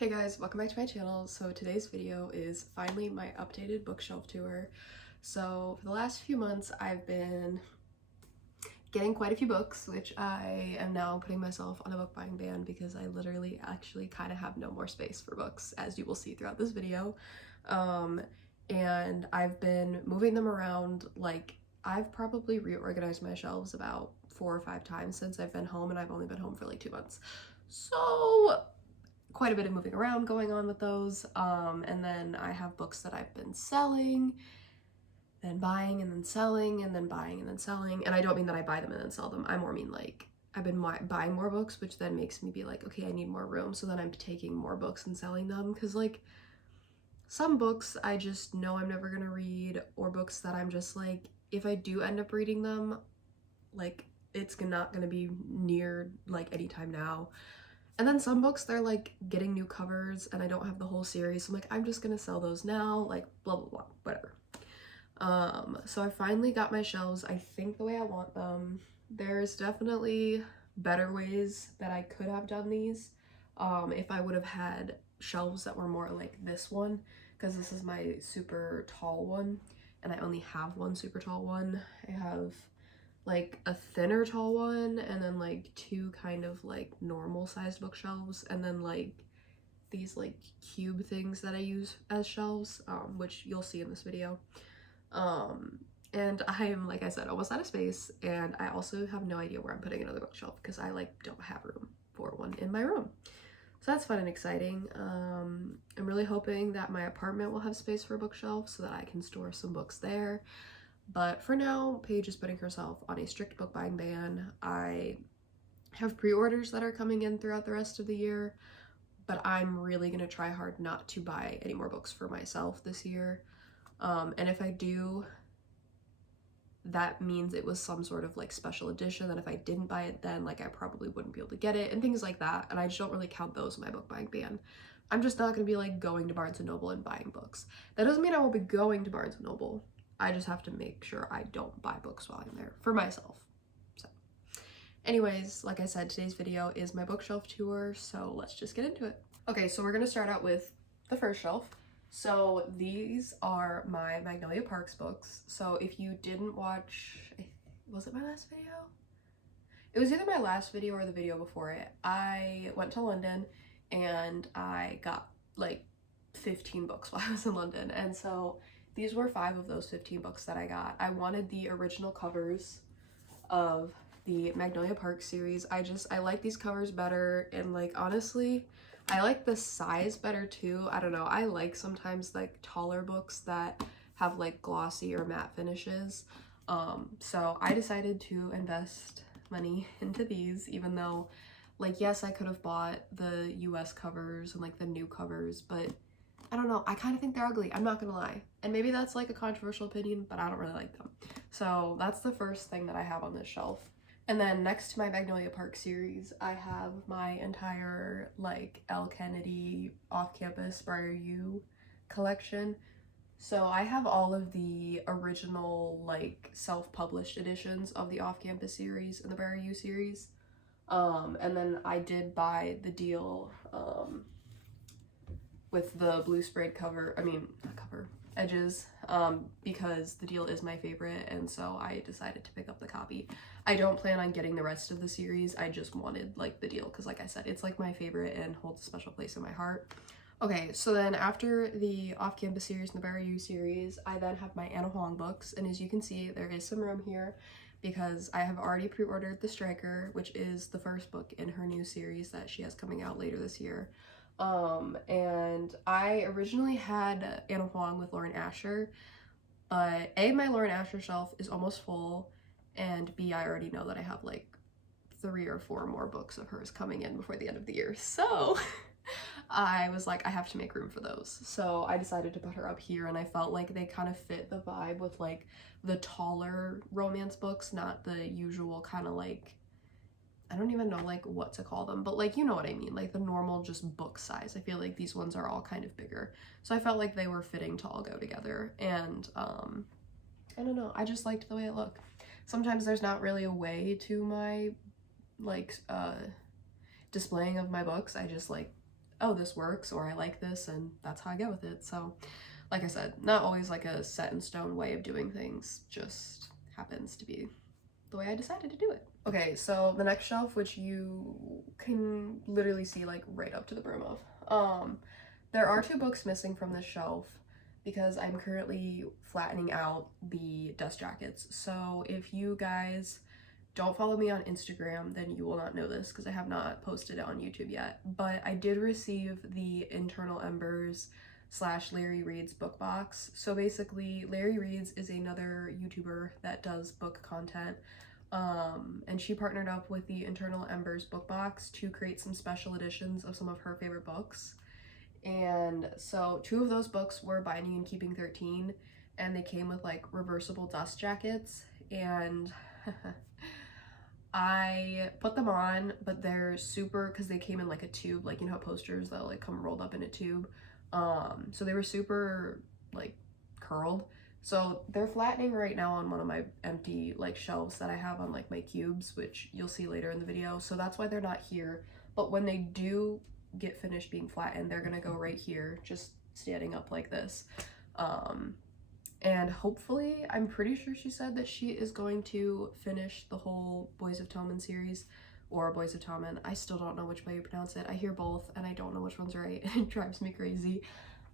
Hey guys, welcome back to my channel. So today's video is finally my updated bookshelf tour. So for the last few months I've been getting quite a few books, which I am now putting myself on a book buying ban because I literally actually kind of have no more space for books, as you will see throughout this video. And I've been moving them around. Like, I've probably reorganized my shelves about 4 or 5 times since I've been home, and I've only been home for like 2 months. So quite a bit of moving around going on with those. And then I have books that I've been selling, then buying and then selling, and then buying and then selling. And I don't mean that I buy them and then sell them. I more mean like I've been buying more books, which then makes me be like, okay, I need more room. So then I'm taking more books and selling them. Because like some books I just know I'm never going to read, or books that I'm just like, if I do end up reading them, like it's not going to be near like anytime now. And then some books, they're like getting new covers and I don't have the whole series. So I'm like, I'm just gonna sell those now, like blah, blah, blah, whatever. So I finally got my shelves, I think the way I want them. There's definitely better ways that I could have done these. If I would have had shelves that were more like this one, because this is my super tall one and I only have one super tall one. I have like a thinner tall one and then like two kind of like normal sized bookshelves, and then like these like cube things that I use as shelves, which you'll see in this video. And I am, like I said, almost out of space, and I also have no idea where I'm putting another bookshelf because I like don't have room for one in my room. So that's fun and exciting. I'm really hoping that my apartment will have space for a bookshelf so that I can store some books there. But for now, Paige is putting herself on a strict book buying ban. I have pre-orders that are coming in throughout the rest of the year, but I'm really going to try hard not to buy any more books for myself this year. And if I do, that means it was some sort of like special edition that if I didn't buy it then, like I probably wouldn't be able to get it and things like that. And I just don't really count those in my book buying ban. I'm just not going to be like going to Barnes & Noble and buying books. That doesn't mean I won't be going to Barnes & Noble. I just have to make sure I don't buy books while I'm there for myself. So anyways, like I said, today's video is my bookshelf tour, so let's just get into it. Okay, so we're gonna start out with the first shelf. So these are my Magnolia Parks books. So if you didn't watch, was it my last video? It was either my last video or the video before it. I went to London and I got like 15 books while I was in London, and so these were 5 of those 15 books that I got. I wanted the original covers of the Magnolia Park series. I like these covers better, and like honestly, I like the size better too. I don't know. I like sometimes like taller books that have like glossy or matte finishes. So I decided to invest money into these, even though like yes, I could have bought the US covers and like the new covers, but I don't know, I kind of think they're ugly, I'm not gonna lie. And maybe that's like a controversial opinion, but I don't really like them. So that's the first thing that I have on this shelf. And then next to my Magnolia Park series, I have my entire like Elle Kennedy off-campus Briar U collection. So I have all of the original like self-published editions of the off-campus series and the Briar U series. And then I did buy the deal with the blue sprayed cover, not cover, edges, because the deal is my favorite, and so I decided to pick up the copy. I don't plan on getting the rest of the series, I just wanted like the deal because like I said, it's like my favorite and holds a special place in my heart. Okay, so then after the off-campus series and the Barry U series, I then have my Anna Huang books, and as you can see, there is some room here because I have already pre-ordered The Striker, which is the first book in her new series that she has coming out later this year. And I originally had Anna Huang with Lauren Asher, but A, my Lauren Asher shelf is almost full, and B, I already know that I have like 3 or 4 more books of hers coming in before the end of the year. So I was like, I have to make room for those. So I decided to put her up here, and I felt like they kind of fit the vibe with like the taller romance books, not the usual kind of like, I don't even know like what to call them, but like, you know what I mean, like the normal just book size. I feel like these ones are all kind of bigger. So I felt like they were fitting to all go together, and I don't know, I just liked the way it looked. Sometimes there's not really a way to my like displaying of my books. I just like, oh, this works, or I like this, and that's how I go with it. So like I said, not always like a set in stone way of doing things, just happens to be the way I decided to do it. Okay, so the next shelf, which you can literally see like right up to the brim of, there are 2 books missing from this shelf because I'm currently flattening out the dust jackets. So if you guys don't follow me on Instagram, then you will not know this because I have not posted it on YouTube yet. But I did receive the Internal Embers / Larry Reed's book box. So basically, Larry Reed's is another YouTuber that does book content. And she partnered up with the Internal Embers book box to create some special editions of some of her favorite books. And so 2 of those books were Binding and Keeping 13, and they came with like reversible dust jackets, and I put them on, but they're super, because they came in like a tube, like you know how posters that like come rolled up in a tube. So they were super like curled. So they're flattening right now on one of my empty like shelves that I have on like my cubes, which you'll see later in the video. So that's why they're not here. But when they do get finished being flattened, they're gonna go right here, just standing up like this. And hopefully, I'm pretty sure she said that she is going to finish the whole Boys of Tommen series, or Boys of Tommen. I still don't know which way you pronounce it. I hear both and I don't know which one's right. It drives me crazy.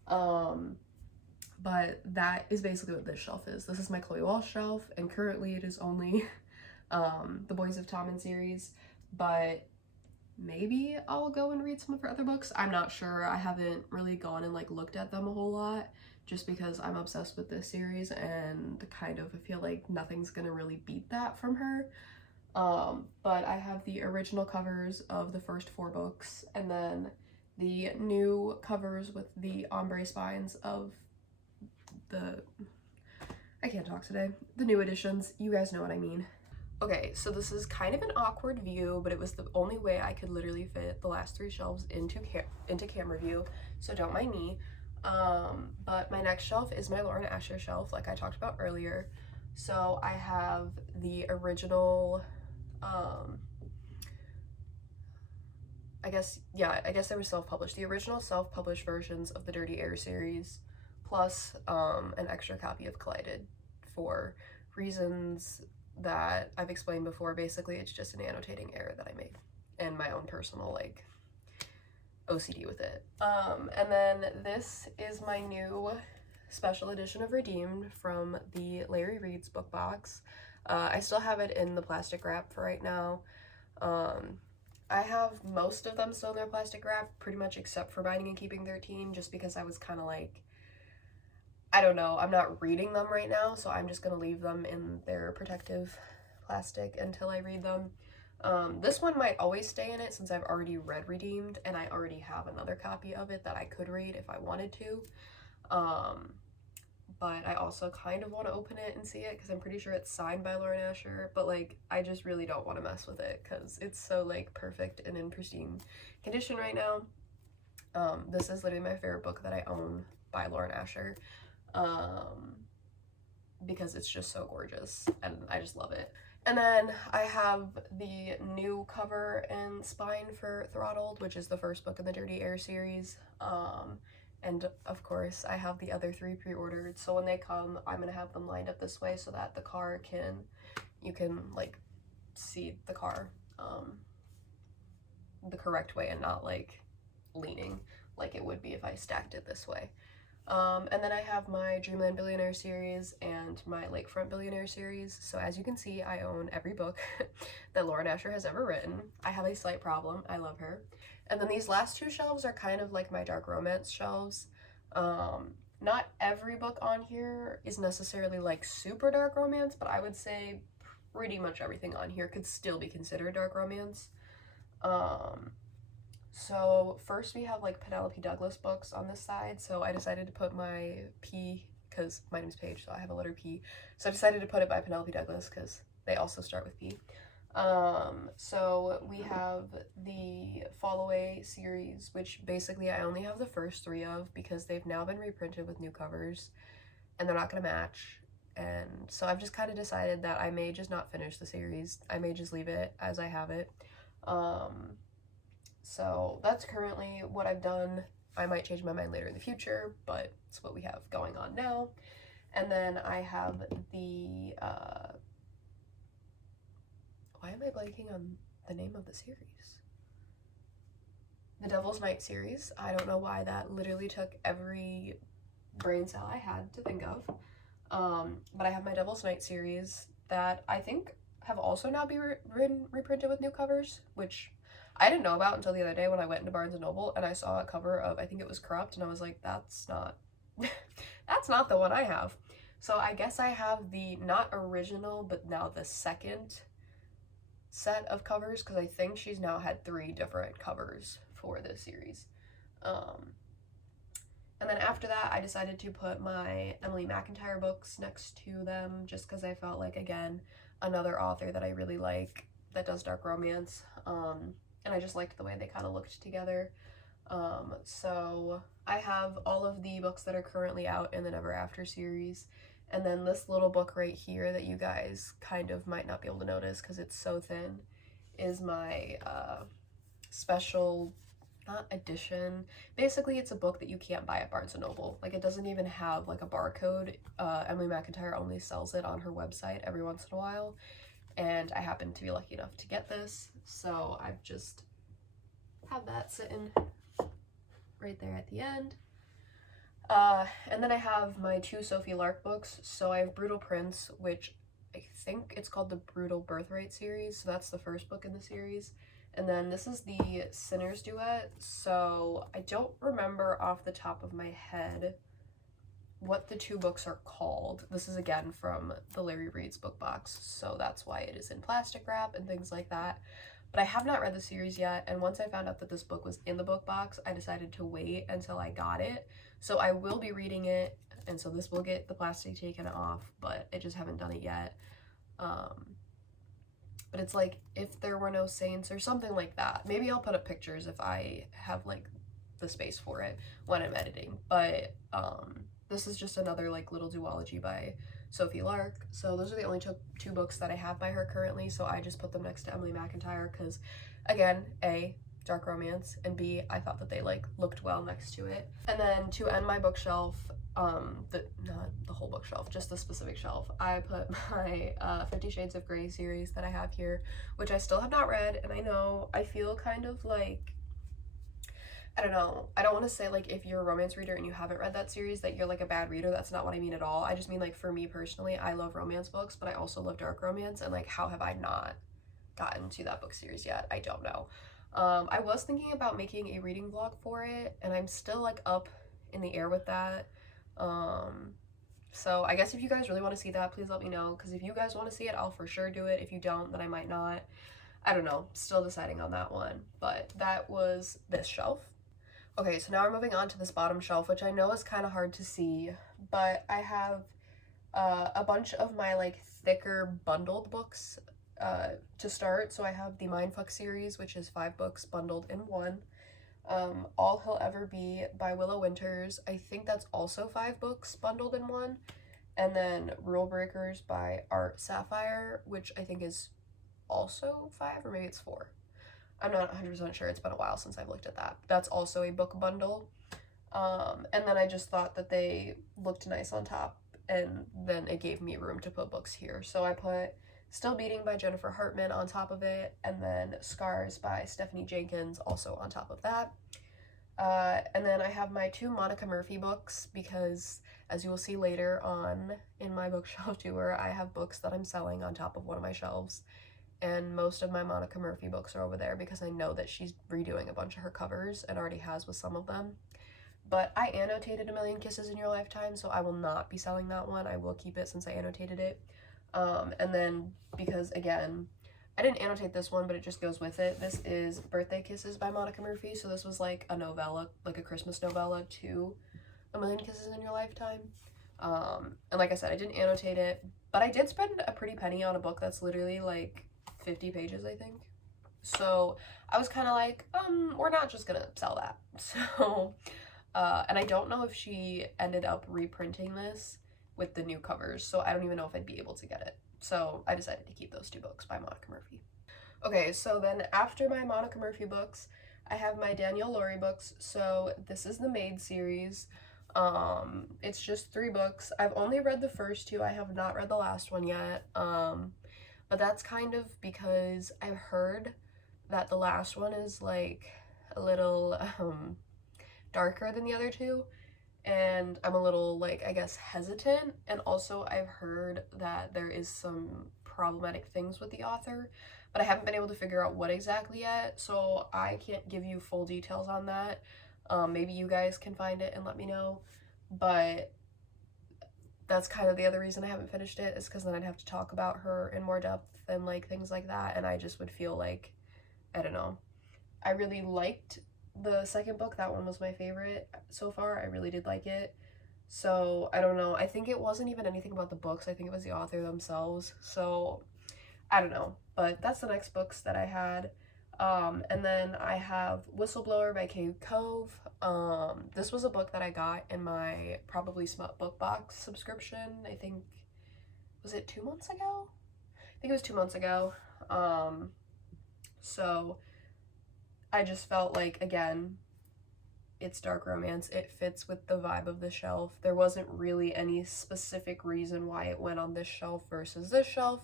But that is basically what this shelf is. This is my Chloe Walsh shelf, and currently it is only the Boys of Tommen series, but maybe I'll go and read some of her other books. I'm not sure. I haven't really gone and like looked at them a whole lot, just because I'm obsessed with this series and kind of I feel like nothing's gonna really beat that from her. But I have the original covers of the first 4 books, and then the new covers with the ombre spines of I can't talk today. The new editions. You guys know what I mean. Okay, so this is kind of an awkward view, but it was the only way I could literally fit the last 3 shelves into camera view, so don't mind me. But my next shelf is my Lauren Asher shelf, like I talked about earlier. So I have the original, I guess they were self-published. The original self-published versions of the Dirty Air series, plus an extra copy of Collided for reasons that I've explained before. Basically, it's just an annotating error that I made and my own personal like OCD with it. And then this is my new special edition of Redeemed from the Larry Reed's book box. I still have it in the plastic wrap for right now. I have most of them still in their plastic wrap, pretty much except for Binding and Keeping 13, just because I was kind of like, I don't know, I'm not reading them right now, so I'm just gonna leave them in their protective plastic until I read them. This one might always stay in it since I've already read Redeemed, and I already have another copy of it that I could read if I wanted to. But I also kind of want to open it and see it because I'm pretty sure it's signed by Lauren Asher, but like I just really don't want to mess with it because it's so like perfect and in pristine condition right now. This is literally my favorite book that I own by Lauren Asher, because it's just so gorgeous and I just love it. And then I have the new cover and spine for Throttled, which is the first book in the Dirty Air series. And of course I have the other 3 pre-ordered, so when they come I'm gonna have them lined up this way so that the car you can like see the car the correct way and not like leaning like it would be if I stacked it this way. And then I have my Dreamland Billionaire series and my Lakefront Billionaire series. So as you can see, I own every book that Lauren Asher has ever written. I have a slight problem. I love her. And then these last 2 shelves are kind of like my dark romance shelves. Not every book on here is necessarily like super dark romance, but I would say pretty much everything on here could still be considered dark romance. So first we have like Penelope Douglas books on this side, so I decided to put my P, because my name's Paige, so I have a letter P, so I decided to put it by Penelope Douglas because they also start with P. So we have the Fall Away series, which basically I only have the first 3 of because they've now been reprinted with new covers and they're not gonna match, and so I've just kind of decided that I may just not finish the series. I may just leave it as I have it. So that's currently what I've done. I might change my mind later in the future, but it's what we have going on now. And then I have the, why am I blanking on the name of the series? The Devil's Night series. I don't know why that literally took every brain cell I had to think of. But I have my Devil's Night series that I think have also now been reprinted with new covers, which I didn't know about until the other day when I went into Barnes & Noble and I saw a cover of, I think it was Corrupt, and I was like, that's not, that's not the one I have. So I guess I have the not original, but now the second set of covers, because I think she's now had 3 different covers for this series. And then after that, I decided to put my Emily McIntyre books next to them just because I felt like, again, another author that I really like that does dark romance. And I just liked the way they kind of looked together. So I have all of the books that are currently out in the Never After series. And then this little book right here that you guys kind of might not be able to notice because it's so thin is my special, not edition. Basically, it's a book that you can't buy at Barnes & Noble. Like, it doesn't even have, like, a barcode. Emily McIntyre only sells it on her website every once in a while. And I happen to be lucky enough to get this. So I've just have that sitting right there at the end. And then I have my 2 Sophie Lark books. So I have Brutal Prince, which I think it's called the Brutal Birthright series. So that's the first book in the series. And then this is the Sinners Duet. So I don't remember off the top of my head what the 2 books are called. This is again from the Larry Reed's book box. So that's why it is in plastic wrap and things like that. But I have not read the series yet. And once I found out that this book was in the book box, I decided to wait until I got it. So I will be reading it. And so this will get the plastic taken off, but I just haven't done it yet. But it's like If There Were No Saints or something like that. Maybe I'll put up pictures if I have like the space for it when I'm editing. But this is just another like little duology by Sophie Lark. So those are the only 2 books that I have by her currently. So I just put them next to Emily McIntyre because, again, A, dark romance, and B, I thought that they like looked well next to it. And then to end my bookshelf, not the whole bookshelf, just the specific shelf, I put my 50 Shades of Grey series that I have here, which I still have not read. And I know I feel kind of like, I don't know, I don't want to say like if you're a romance reader and you haven't read that series that you're like a bad reader. That's not what I mean at all. I just mean like for me personally, I love romance books, but I also love dark romance, and like how have I not gotten to that book series yet? I don't know. I was thinking about making a reading vlog for it, and I'm still like up in the air with that. So I guess if you guys really want to see that, please let me know, because if you guys want to see it, I'll for sure do it. If you don't, then I might not. I don't know, still deciding on that one. But that was this shelf. Okay, so now we're moving on to this bottom shelf, which I know is kind of hard to see, but I have a bunch of my like thicker bundled books to start. So I have the Mindfuck series, which is 5 books bundled in one. All He'll Ever Be by Willow Winters. I think that's also 5 books bundled in one. And then Rule Breakers by Art Sapphire, which I think is also 5, or maybe it's 4. I'm not 100% sure. It's been a while since I've looked at that. That's also a book bundle. And then I just thought that they looked nice on top, and then it gave me room to put books here. So I put Still Beating by Jennifer Hartman on top of it, and then Scars by Stephanie Jenkins also on top of that. And then I have my 2 Monica Murphy books because, as you will see later on in my bookshelf tour, I have books that I'm selling on top of one of my shelves. And most of my Monica Murphy books are over there because I know that she's redoing a bunch of her covers and already has with some of them. But I annotated A Million Kisses in Your Lifetime, so I will not be selling that one. I will keep it since I annotated it. And then, because again, I didn't annotate this one, but it just goes with it. This is Birthday Kisses by Monica Murphy. So this was like a novella, like a Christmas novella to A Million Kisses in Your Lifetime. And like I said, I didn't annotate it, but I did spend a pretty penny on a book that's literally like 50 pages, I think. So I was kind of like, we're not just gonna sell that. So, and I don't know if she ended up reprinting this with the new covers, so I don't even know if I'd be able to get it. So I decided to keep those 2 books by Monica Murphy. Okay, so then after my Monica Murphy books, I have my Danielle Laurie books. So this is the Maid series. It's just 3 books. I've only read the first 2. I have not read the last one yet. But that's kind of because I've heard that the last one is like a little darker than the other 2, and I'm a little, like, I guess hesitant. And also I've heard that there is some problematic things with the author, but I haven't been able to figure out what exactly yet, so I can't give you full details on that. Maybe you guys can find it and let me know, but that's kind of the other reason I haven't finished it, is because then I'd have to talk about her in more depth and like things like that, and I just would feel like, I don't know. I really liked the second book. That one was my favorite so far. I really did like it. So I don't know. I think it wasn't even anything about the books. I think it was the author themselves. So I don't know. But that's the next books that I had. And then I have Whistleblower by Kay Cove. This was a book that I got in my Probably Smut Book Box subscription. I think, was it 2 months ago? I think it was 2 months ago. So I just felt like, again, it's dark romance. It fits with the vibe of the shelf. There wasn't really any specific reason why it went on this shelf versus this shelf.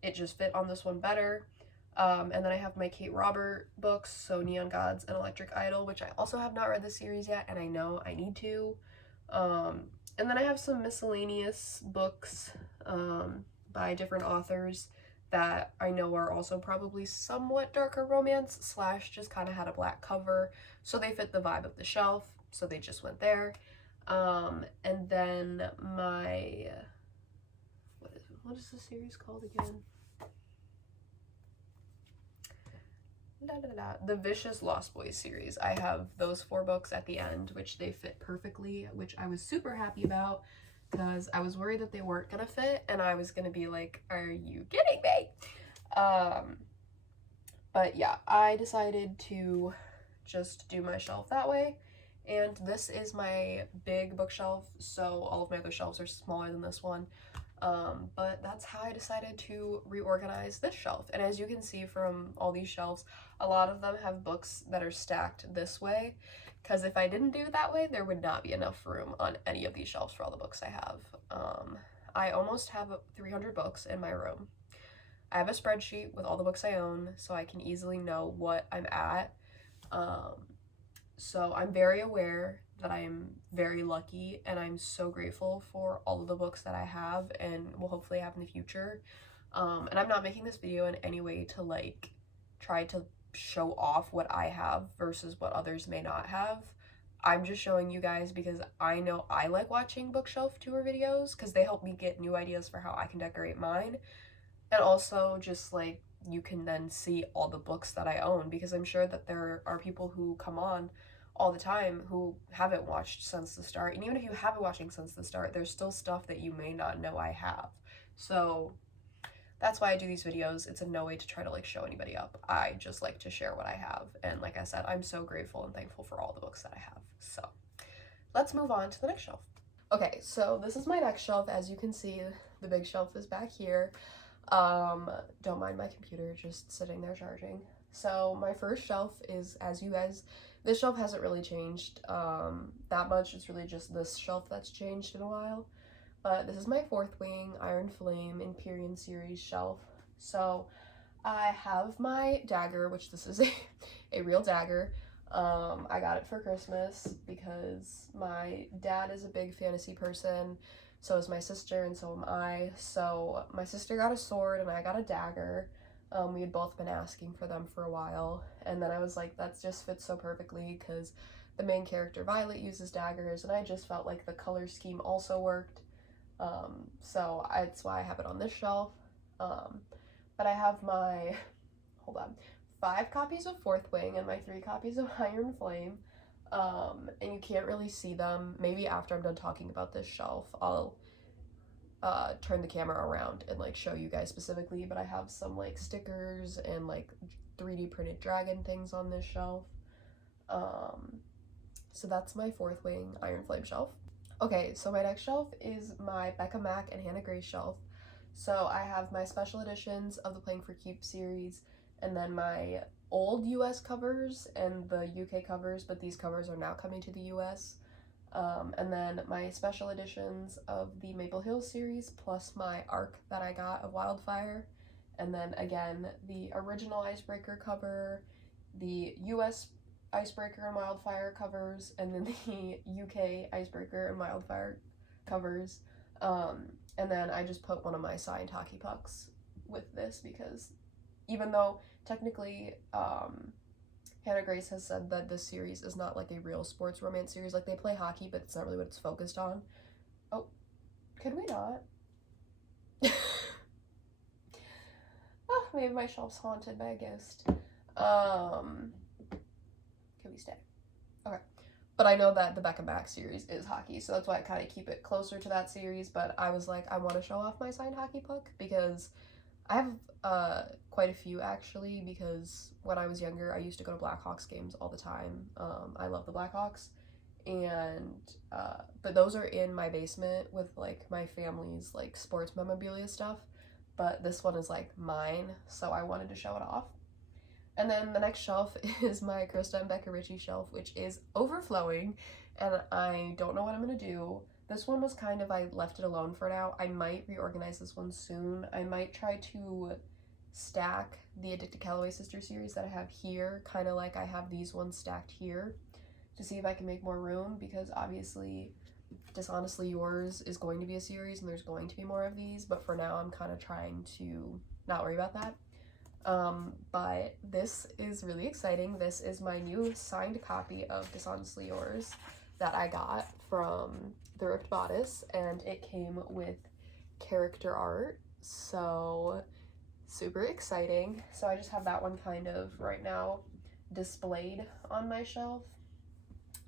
It just fit on this one better. And then I have my Kate Robert books, so Neon Gods and Electric Idol, which I also have not read the series yet, and I know I need to. And then I have some miscellaneous books by different authors that I know are also probably somewhat darker romance slash just kind of had a black cover, so they fit the vibe of the shelf, so they just went there. And then my, what is the series called again? The Vicious Lost Boys series. I have those 4 books at the end, which they fit perfectly, which I was super happy about, because I was worried that they weren't gonna fit, and I was gonna be like, are you kidding me? But yeah, I decided to just do my shelf that way, and this is my big bookshelf, so all of my other shelves are smaller than this one. But that's how I decided to reorganize this shelf. And as you can see from all these shelves, a lot of them have books that are stacked this way, because if I didn't do it that way, there would not be enough room on any of these shelves for all the books I have. I almost have 300 books in my room. I have a spreadsheet with all the books I own, so I can easily know what I'm at. So I'm very aware that I'm very lucky, and I'm so grateful for all of the books that I have and will hopefully have in the future. And I'm not making this video in any way to like try to show off what I have versus what others may not have. I'm just showing you guys because I know I like watching bookshelf tour videos, because they help me get new ideas for how I can decorate mine. And also just like you can then see all the books that I own, because I'm sure that there are people who come on all the time who haven't watched since the start, and even if you have been watching since the start, there's still stuff that you may not know I have. So that's why I do these videos. It's in no way to try to like show anybody up. I just like to share what I have, and like I said, I'm so grateful and thankful for all the books that I have. So let's move on to the next shelf. Okay, so this is my next shelf. As you can see, the big shelf is back here. Don't mind my computer just sitting there charging. So my first shelf is, as you guys, this shelf hasn't really changed that much. It's really just this shelf that's changed in a while. But this is my Fourth Wing Iron Flame Empyrean series shelf. So I have my dagger, which this is a real dagger. I got it for Christmas because my dad is a big fantasy person, so is my sister, and so am I. So my sister got a sword and I got a dagger. We had both been asking for them for a while, and then I was like, that just fits so perfectly because the main character Violet uses daggers, and I just felt like the color scheme also worked. So that's why I have it on this shelf. But I have my, hold on, 5 copies of Fourth Wing and my 3 copies of Iron Flame. And you can't really see them. Maybe after I'm done talking about this shelf, I'll turn the camera around and like show you guys specifically, but I have some like stickers and like 3D printed dragon things on this shelf. So that's my Fourth Wing Iron Flame shelf. Okay, so my next shelf is my Becca Mac and Hannah Grace shelf. So I have my special editions of the Playing for Keeps series, and then my old US covers and the UK covers, but these covers are now coming to the US. And then my special editions of the Maple Hills series, plus my ARC that I got of Wildfire. And then again, the original Icebreaker cover, the US Icebreaker and Wildfire covers, and then the UK Icebreaker and Wildfire covers. And then I just put one of my signed hockey pucks with this because even though technically Hannah Grace has said that this series is not like a real sports romance series, like they play hockey, but it's not really what it's focused on. Oh, could we not? Oh, maybe my shelf's haunted by a ghost. Can we stay? Okay. But I know that the Beck and Mac series is hockey, so that's why I kind of keep it closer to that series, but I was like, I want to show off my signed hockey puck because I have quite a few actually, because when I was younger, I used to go to Blackhawks games all the time. I love the Blackhawks, and but those are in my basement with like my family's like sports memorabilia stuff, but this one is like mine, so I wanted to show it off. And then the next shelf is my Krista and Becca Ritchie shelf, which is overflowing, and I don't know what I'm gonna do. This one was kind of, I left it alone for now. I might reorganize this one soon. I might try to stack the Addicted Calloway Sister series that I have here, kind of like I have these ones stacked here, to see if I can make more room, because obviously Dishonestly Yours is going to be a series and there's going to be more of these, but for now I'm kind of trying to not worry about that. But this is really exciting. This is my new signed copy of Dishonestly Yours that I got from Thrift Bodice, and it came with character art, so super exciting. So I just have that one kind of right now displayed on my shelf,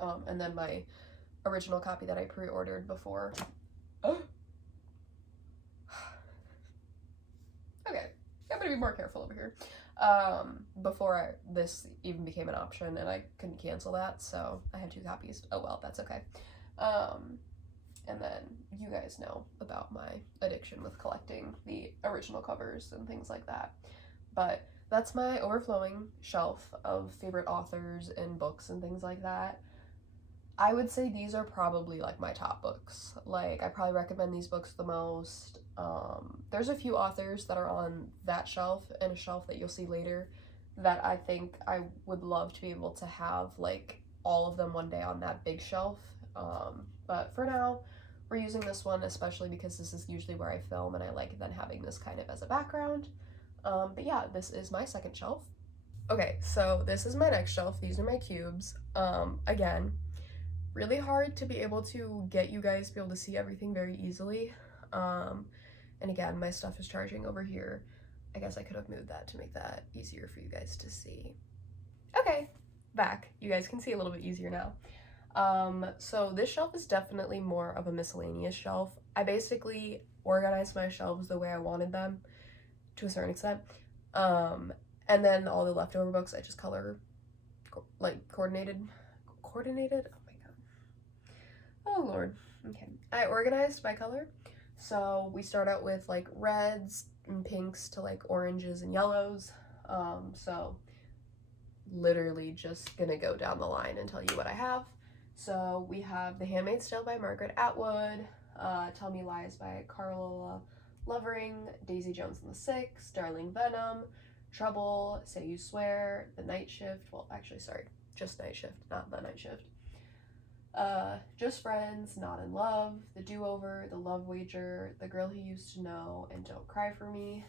and then my original copy that I pre-ordered before. Okay, I'm gonna be more careful over here. Before this even became an option, and I couldn't cancel that, so I had 2 copies. Oh well, that's okay. And then you guys know about my addiction with collecting the original covers and things like that. But that's my overflowing shelf of favorite authors and books and things like that. I would say these are probably like my top books. Like, I probably recommend these books the most. There's a few authors that are on that shelf and a shelf that you'll see later that I think I would love to be able to have like all of them one day on that big shelf. But for now, we're using this one, especially because this is usually where I film and I like then having this kind of as a background. But yeah, this is my second shelf. Okay, so this is my next shelf. These are my cubes. Again, really hard to be able to get you guys to be able to see everything very easily. And again, my stuff is charging over here. I guess I could have moved that to make that easier for you guys to see. Okay, back. You guys can see a little bit easier now. So this shelf is definitely more of a miscellaneous shelf. I basically organized my shelves the way I wanted them to a certain extent. And then all the leftover books I just color, like coordinated? Oh my god. Oh lord. Okay. I organized by color. So we start out with like reds and pinks to like oranges and yellows. So literally just gonna go down the line and tell you what I have. So we have The Handmaid's Tale by Margaret Atwood, Tell Me Lies by Carla Lovering, Daisy Jones and the Six, Darling Venom, Trouble, Say You Swear, The Night Shift, well actually sorry, just Night Shift, not The Night Shift, Just Friends, Not in Love, The Do-Over, The Love Wager, The Girl He Used to Know, and Don't Cry for Me.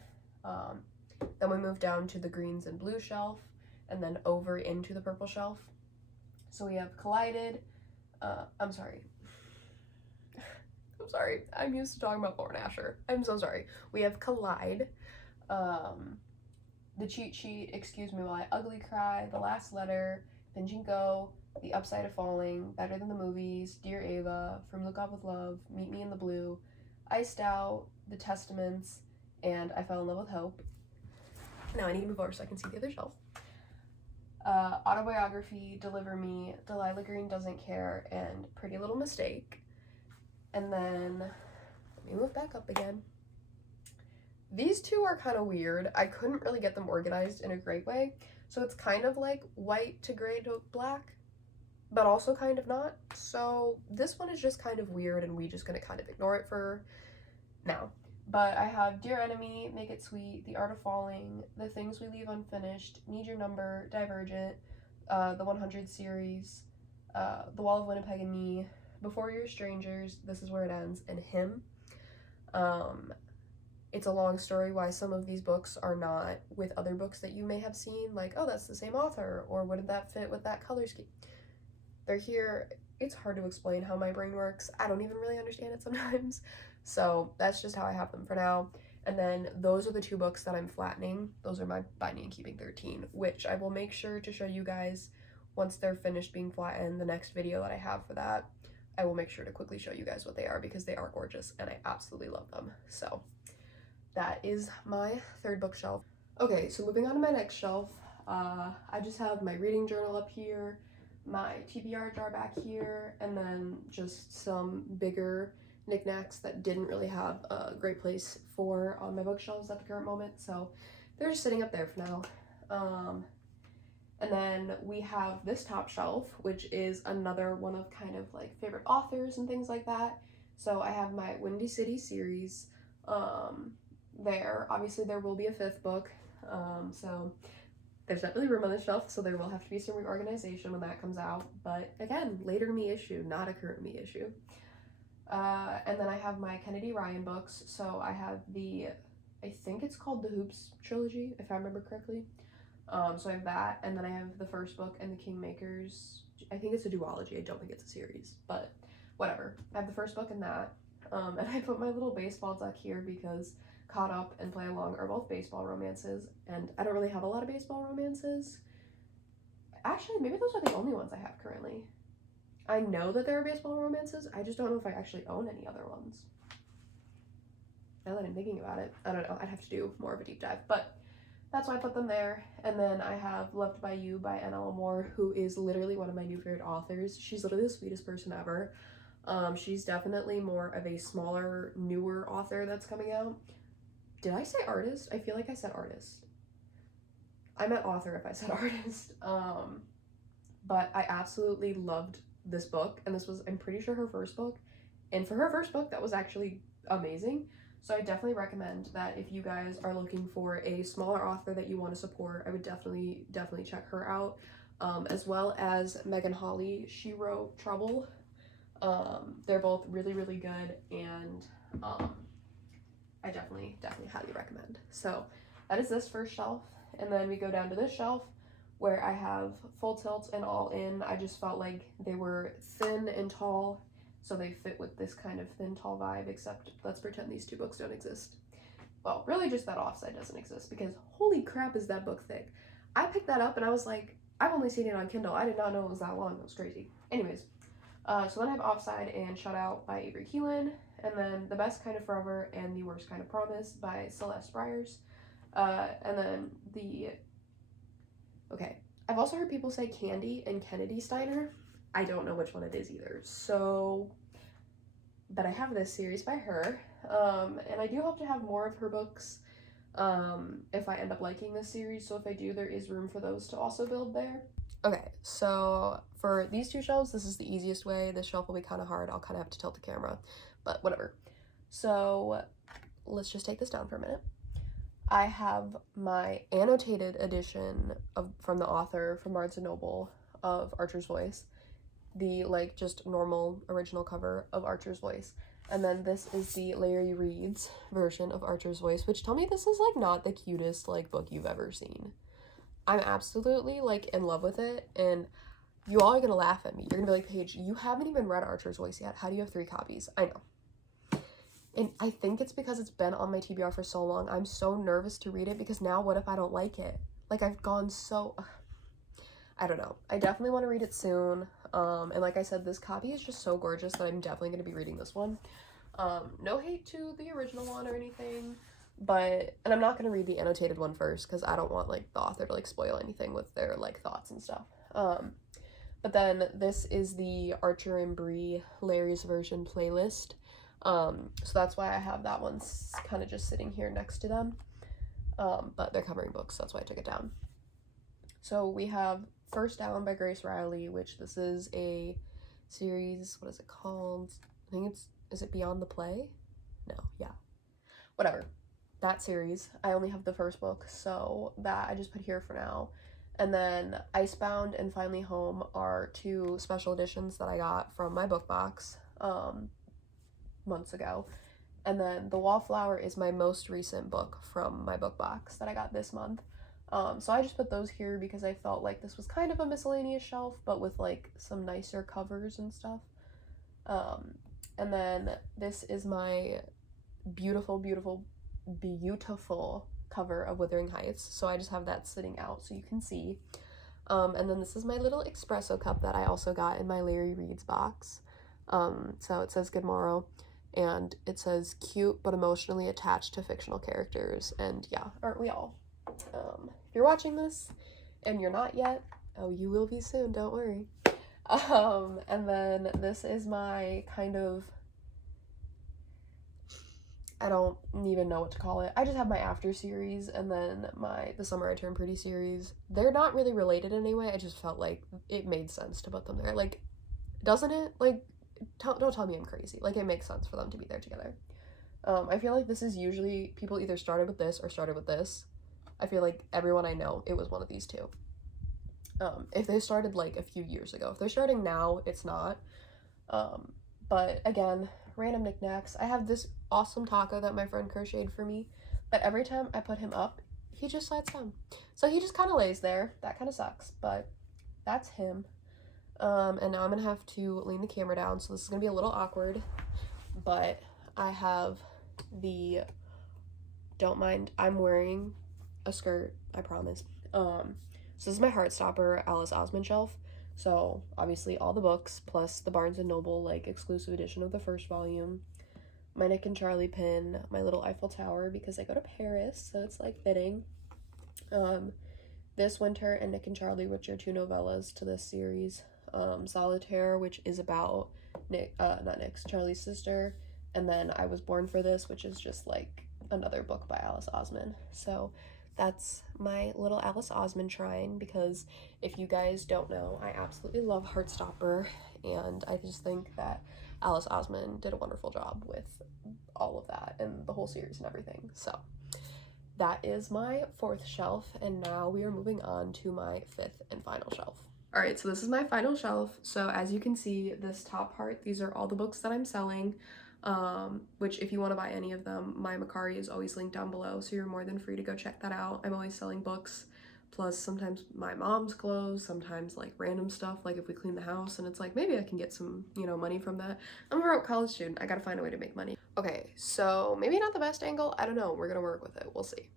Then we move down to the greens and blue shelf, and then over into the purple shelf. So we have Collided, I'm sorry, I'm used to talking about Lauren Asher, I'm so sorry. We have Collide, The Cheat Sheet, Excuse Me While I Ugly Cry, The Last Letter, Binge and Go, The Upside of Falling, Better Than the Movies, Dear Ava, From Look Up With Love, Meet Me in the Blue, Iced Out, The Testaments, and I Fell in Love with Hope. Now I need to move over so I can see the other shelf. Autobiography, Deliver Me, Delilah Green Doesn't Care, and Pretty Little Mistake. And then, let me move back up again. These two are kind of weird. I couldn't really get them organized in a great way. So it's kind of like white to gray to black, but also kind of not. So this one is just kind of weird and we just gonna kind of ignore it for now. But I have Dear Enemy, Make It Sweet, The Art of Falling, The Things We Leave Unfinished, Need Your Number, Divergent, the 100 series, The Wall of Winnipeg and Me, Before You're Strangers, This Is Where It Ends, and Him. It's a long story why some of these books are not with other books that you may have seen, like, oh, that's the same author, or what did that fit with that color scheme? They're here. It's hard to explain how my brain works. I don't even really understand it sometimes. So that's just how I have them for now. And then those are the two books that I'm flattening. Those are my Binding and Keeping 13, which I will make sure to show you guys once they're finished being flattened. The next video that I have for that, I will make sure to quickly show you guys what they are because they are gorgeous and I absolutely love them. So that is my third bookshelf. Okay, so moving on to my next shelf, I just have my reading journal up here, my TBR jar back here, and then just some bigger knickknacks that didn't really have a great place for on my bookshelves at the current moment, so they're just sitting up there for now. And then we have this top shelf, which is another one of kind of like favorite authors and things like that. So I have my Windy City series there. Obviously there will be a fifth book, so there's not really room on the shelf, so there will have to be some reorganization when that comes out. But again, later me issue, not a current me issue. And then I have my Kennedy Ryan books. So I have I think it's called the Hoops trilogy, if I remember correctly. So I have that, and then I have the first book and the Kingmakers. I think it's a duology. I don't think it's a series, but whatever. I have the first book and that. And I put my little baseball deck here because Caught Up and Play Along are both baseball romances, and I don't really have a lot of baseball romances. Actually, maybe those are the only ones I have currently. I know that there are baseball romances, I just don't know if I actually own any other ones. Now that I'm thinking about it, I don't know, I'd have to do more of a deep dive, but that's why I put them there. And then I have Loved by You by N.L. Moore, who is literally one of my new favorite authors. She's literally the sweetest person ever. She's definitely more of a smaller, newer author that's coming out. Did I say artist? I feel like I said artist. I meant author if I said artist. But I absolutely loved this book, and this was, I'm pretty sure, her first book. And for her first book, that was actually amazing. So I definitely recommend that if you guys are looking for a smaller author that you want to support, I would definitely check her out. As well as Megan Hawley. She wrote Trouble. They're both really, really good, and I definitely highly recommend. So that is this first shelf, and then we go down to this shelf where I have Full Tilt and All In. I just felt like they were thin and tall, so they fit with this kind of thin, tall vibe, except let's pretend these two books don't exist. Well, really just that Offside doesn't exist, because holy crap is that book thick. I picked that up and I was like, I've only seen it on Kindle. I did not know it was that long. It was crazy. Anyways, so then I have Offside and Shut Out by Avery Keelan, and then The Best Kind of Forever and The Worst Kind of Promise by Celeste Byers. And then okay, I've also heard people say Candy and Kennedy Steiner. I don't know which one it is either. So, but I have this series by her, and I do hope to have more of her books if I end up liking this series. So if I do, there is room for those to also build there. Okay, so for these two shelves, this is the easiest way. This shelf will be kind of hard. I'll kind of have to tilt the camera, but whatever. So let's just take this down for a minute. I have my annotated edition from the author from Barnes & Noble of Archer's Voice. The like just normal original cover of Archer's Voice. And then this is the Larry Reed's version of Archer's Voice, which tell me this is like not the cutest like book you've ever seen. I'm absolutely like in love with it, and you all are gonna laugh at me. You're gonna be like, Paige, you haven't even read Archer's Voice yet. How do you have 3 copies? I know. And I think it's because it's been on my TBR for so long. I'm so nervous to read it because now what if I don't like it? Like I've gone so, I don't know. I definitely want to read it soon. And like I said, this copy is just so gorgeous that I'm definitely going to be reading this one. No hate to the original one or anything, but, and I'm not going to read the annotated one first because I don't want like the author to like spoil anything with their like thoughts and stuff. But then this is the Archer and Bree Larry's version playlist. So that's why I have that one kind of just sitting here next to them. But they're covering books, so that's why I took it down. So we have First Down by Grace Riley, which this is a series. What is it called? I think is it Beyond the Play? No, yeah. Whatever. That series. I only have the first book, so that I just put here for now. And then Icebound and Finally Home are two special editions that I got from my book box months ago. And then The Wallflower is my most recent book from my book box that I got this month. So I just put those here because I felt like this was kind of a miscellaneous shelf, but with like some nicer covers and stuff. And then this is my beautiful, beautiful, beautiful cover of Wuthering Heights. So I just have that sitting out so you can see. And then this is my little espresso cup that I also got in my Larry Reads box. So it says Good Morrow, and it says cute but emotionally attached to fictional characters. And yeah, aren't we all? If you're watching this and you're not yet, oh, you will be soon, don't worry. And then this is my kind of, I don't even know what to call it. I just have my After series and then The Summer I Turned Pretty series. They're not really related in any way. I just felt like it made sense to put them there. Like, doesn't it? Like, don't tell me I'm crazy. Like, it makes sense for them to be there together. I feel like this is usually, people either started with this or started with this. I feel like everyone I know, it was one of these two. If they started like a few years ago. If they're starting now, it's not. But again, random knickknacks. I have this awesome taco that my friend crocheted for me, but every time I put him up, he just slides down. So he just kind of lays there. That kind of sucks, but that's him. And now I'm gonna have to lean the camera down, so this is gonna be a little awkward, but I have the, don't mind, I'm wearing a skirt, I promise. So this is my Heartstopper Alice Osman shelf. So obviously all the books plus the Barnes & Noble like exclusive edition of the first volume. My Nick and Charlie pin, my little Eiffel Tower because I go to Paris, so it's like fitting. This Winter and Nick and Charlie, which are two novellas to this series. Solitaire, which is about Charlie's sister. And then I Was Born for This, which is just like another book by Alice Osman. So that's my little Alice Osman shrine, because if you guys don't know, I absolutely love Heartstopper, and I just think that Alice Osman did a wonderful job with all of that and the whole series and everything. So that is my fourth shelf, and now we are moving on to my fifth and final shelf. All right, so this is my final shelf. So as you can see, this top part, these are all the books that I'm selling. Which if you want to buy any of them, my Mercari is always linked down below, so you're more than free to go check that out. I'm always selling books, plus sometimes my mom's clothes, sometimes like random stuff, like if we clean the house and it's like maybe I can get some, you know, money from that. I'm a broke college student, I gotta find a way to make money. Okay, so maybe not the best angle, I don't know, we're gonna work with it, we'll see.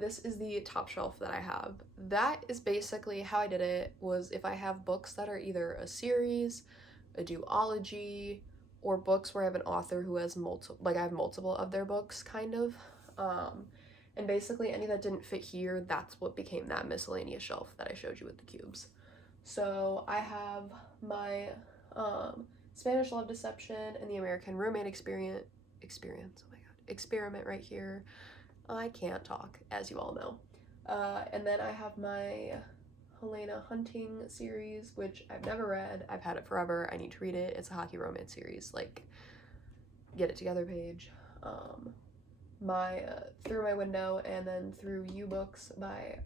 This is the top shelf that I have. That is basically how I did it, was if I have books that are either a series, a duology, or books where I have an author who has multiple, like I have multiple of their books, kind of. And basically any that didn't fit here, that's what became that miscellaneous shelf that I showed you with the cubes. So I have my Spanish Love Deception and the American Roommate Experiment, oh my god, Experiment right here. I can't talk, as you all know. And then I have my Helena Hunting series, which I've never read. I've had it forever. I need to read it. It's a hockey romance series. Like, get it together page. My Through My Window and then Through You books by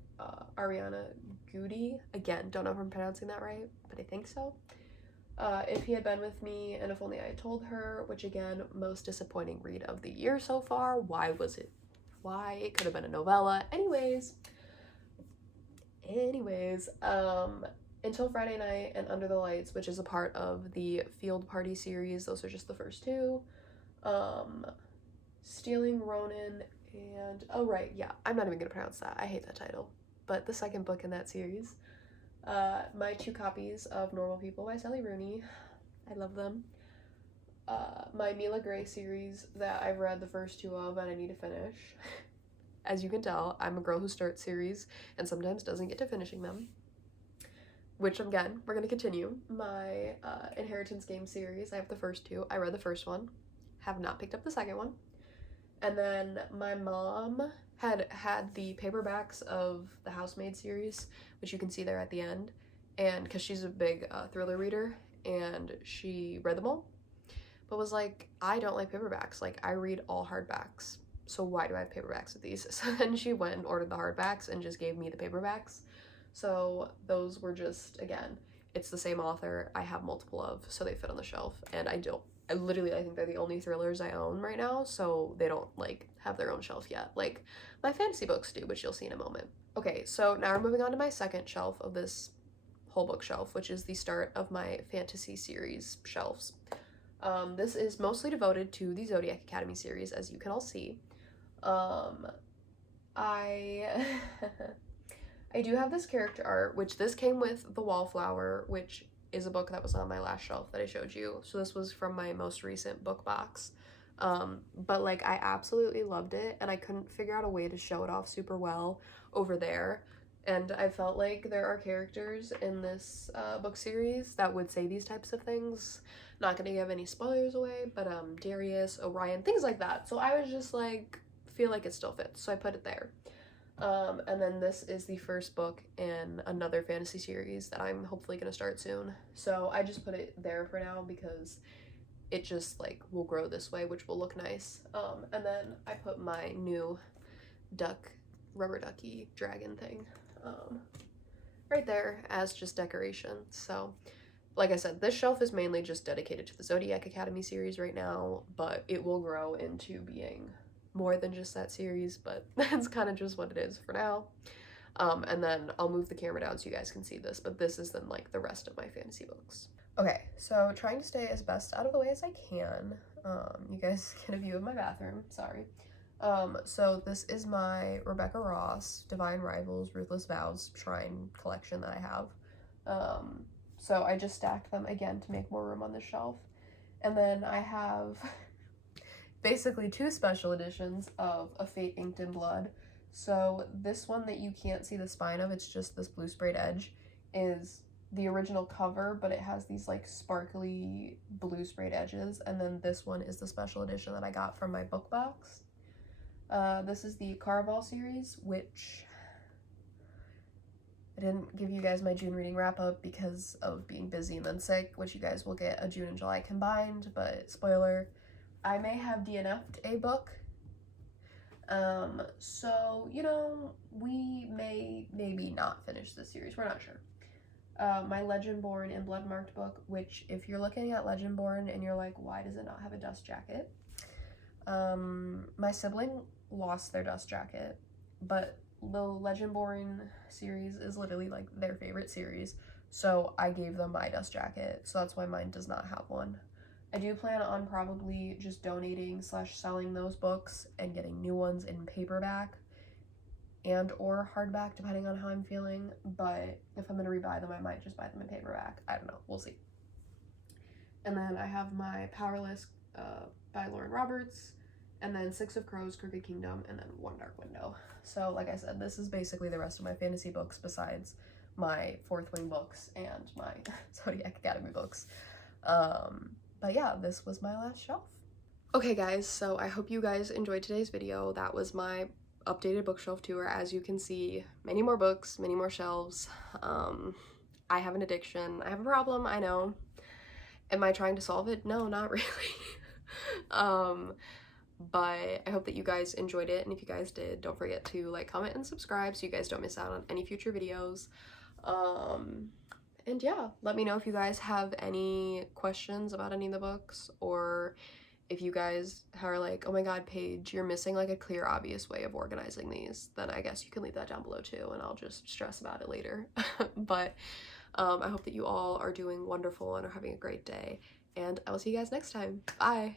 Ariana Goody. Again, don't know if I'm pronouncing that right, but I think so. If He Had Been With Me and If Only I Had Told Her, which again, most disappointing read of the year so far. Why was it? Why? It could have been a novella. Anyways, Until Friday Night and Under the Lights, which is a part of the Field Party series. Those are just the first two. Stealing Ronan and, oh right, yeah, I'm not even gonna pronounce that. I hate that title. But the second book in that series. My two copies of Normal People by Sally Rooney. I love them. My Mila Gray series that I've read the first two of and I need to finish. As you can tell, I'm a girl who starts series and sometimes doesn't get to finishing them. Which, again, we're going to continue. My Inheritance Game series, I have the first two. I read the first one. have not picked up the second one. And then my mom had the paperbacks of the Housemaid series, which you can see there at the end, and because she's a big thriller reader, and she read them all, but was like, I don't like paperbacks, like I read all hardbacks, so why do I have paperbacks of these? So then she went and ordered the hardbacks and just gave me the paperbacks. So those were just, again, it's the same author, I have multiple of, so they fit on the shelf, and I think they're the only thrillers I own right now, so they don't like have their own shelf yet, like my fantasy books do, which you'll see in a moment. Okay, so now we're moving on to my second shelf of this whole bookshelf, which is the start of my fantasy series shelves. This is mostly devoted to the Zodiac Academy series, as you can all see. I I do have this character art, which this came with The Wallflower, which is a book that was on my last shelf that I showed you. So this was from my most recent book box. But like I absolutely loved it, and I couldn't figure out a way to show it off super well over there. And I felt like there are characters in this book series that would say these types of things. Not gonna give any spoilers away, but Darius, Orion, things like that. So I was just like, feel like it still fits, so I put it there. And then this is the first book in another fantasy series that I'm hopefully gonna start soon. So I just put it there for now because it just like will grow this way, which will look nice. And then I put my new rubber ducky dragon thing right there as just decoration. So like I said, this shelf is mainly just dedicated to the Zodiac Academy series right now, but it will grow into being more than just that series, but that's kind of just what it is for now. And then I'll move the camera down so you guys can see this, but this is then like the rest of my fantasy books. Okay, so trying to stay as best out of the way as I can. You guys get a view of my bathroom, sorry. So this is my Rebecca Ross Divine Rivals Ruthless Vows Shrine collection that I have. So I just stacked them again to make more room on the shelf. And then I have basically two special editions of A Fate Inked in Blood. So this one that you can't see the spine of, it's just this blue sprayed edge, is the original cover, but it has these like sparkly blue sprayed edges. And then this one is the special edition that I got from my book box. This is the Caraval series, which I didn't give you guys my June reading wrap up because of being busy and then sick, which you guys will get a June and July combined, but spoiler, I may have DNF'd a book. So, you know, we may maybe not finish this series, we're not sure. My Legendborn and Bloodmarked book, which if you're looking at Legendborn and you're like, why does it not have a dust jacket? My sibling lost their dust jacket, but the Legendborn series is literally like their favorite series, so I gave them my dust jacket, so that's why mine does not have one. I do plan on probably just donating / selling those books and getting new ones in paperback and or hardback, depending on how I'm feeling, but if I'm gonna rebuy them, I might just buy them in paperback. I don't know, we'll see. And then I have my Powerless by Lauren Roberts, and then Six of Crows, Crooked Kingdom, and then One Dark Window. So like I said, this is basically the rest of my fantasy books besides my Fourth Wing books and my Zodiac Academy books. But yeah, this was my last shelf. Okay guys, so I hope you guys enjoyed today's video. That was my updated bookshelf tour. As you can see, many more books, many more shelves. I have an addiction. I have a problem, I know. Am I trying to solve it? No, not really. But I hope that you guys enjoyed it, and if you guys did, don't forget to like, comment, and subscribe so you guys don't miss out on any future videos. And yeah, let me know if you guys have any questions about any of the books, or if you guys are like, oh my god, Paige, you're missing like a clear, obvious way of organizing these, then I guess you can leave that down below too, and I'll just stress about it later. But I hope that you all are doing wonderful and are having a great day, and I will see you guys next time. Bye!